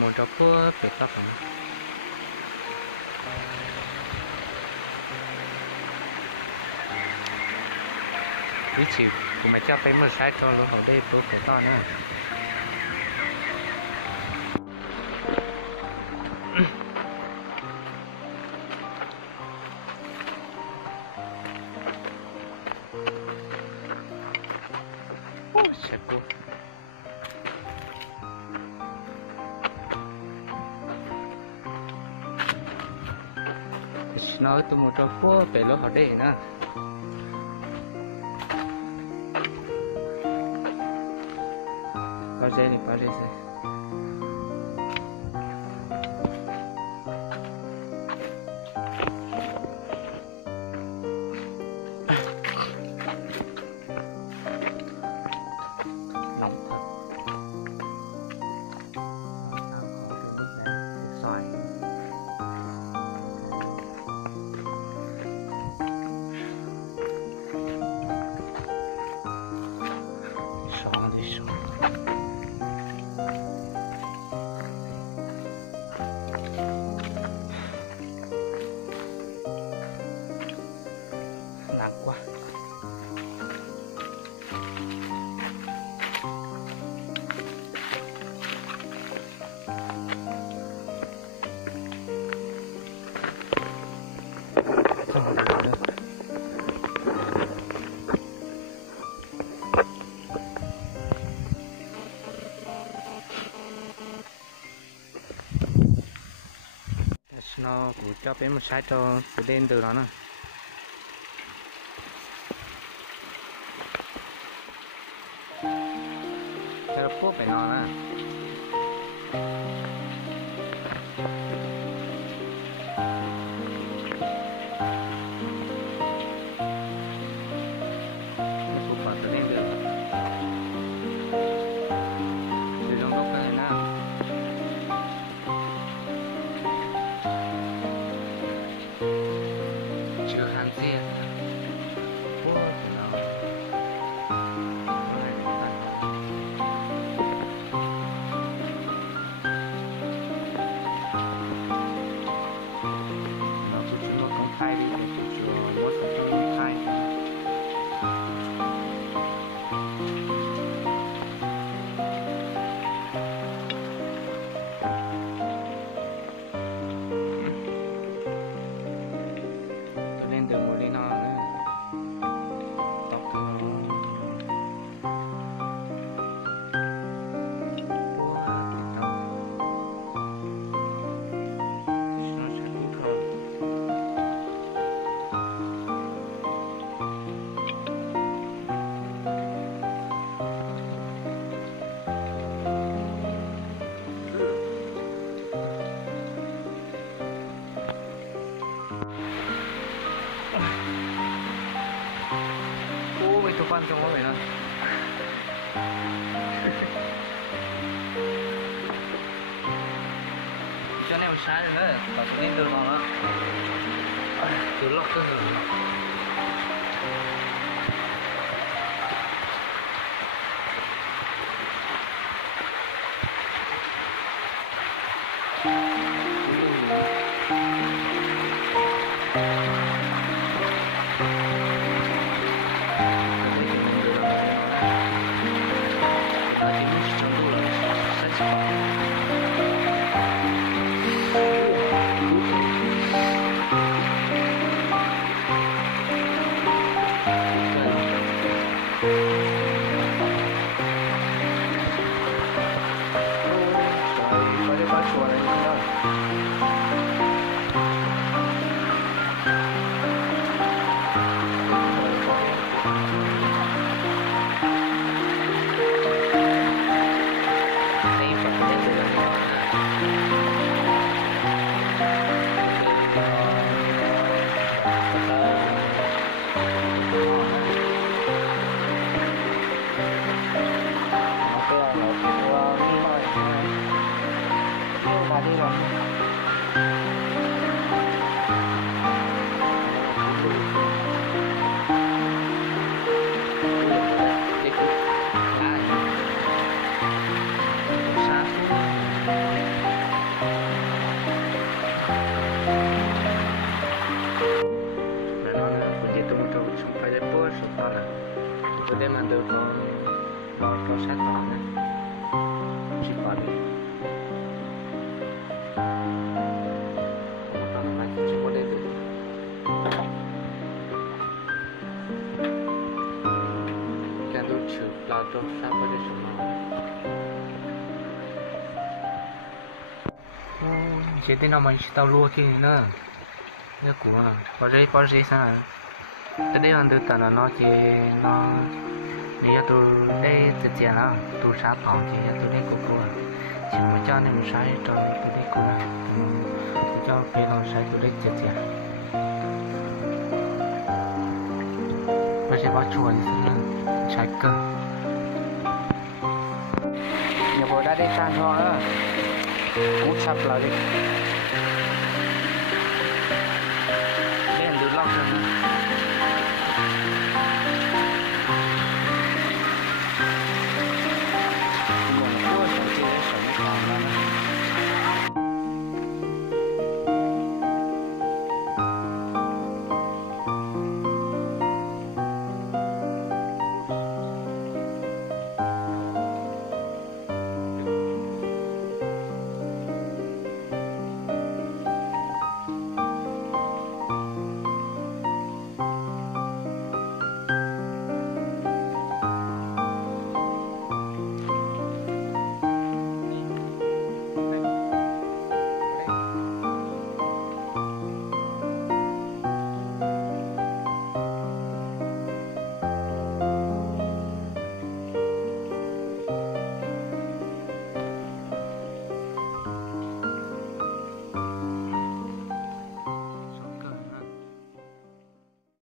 một trò cua biệt tóc rồi ý chỉ của mày cho phải một sai cho nó ở đây bữa của to nữa sẽ cô nói tôi một trò cua về lúc ở đây nữa parece. Nóng thật. Xoài. Nặng quá. Không được nữa. Nó cũng cho bên một sai cho lên từ đó nè. Theo phố phải nó nè. Phố phải tự lên được. Từ trong góc này nè. Chưa hàng xe. Phố phải nó. Chụp ăn trong có vậy nè. Cho nên sáng rồi đấy, bảo đi từ đó nữa. Từ lọc cơ rồi. tụi đây mà được có sát vào nè chỉ qua đi không có máy chỉ qua đây được cái đồ chữ là đồ sát vào đây xong rồi chỉ tin nào mình tao lúa khi nữa nhớ cũ à có gì sao tới đây anh được tao nó chỉ nó nếu tôi đây tự nhiên là tôi sát thọ thì tôi đây cũng có chỉ mà cho nên mình sai cho tôi đây cũng là tôi cho phía nó sai tôi đây tự nhiên bây giờ bắt chuột thì sai cơ nhà bố đã đi sang thôi á cú chập là đi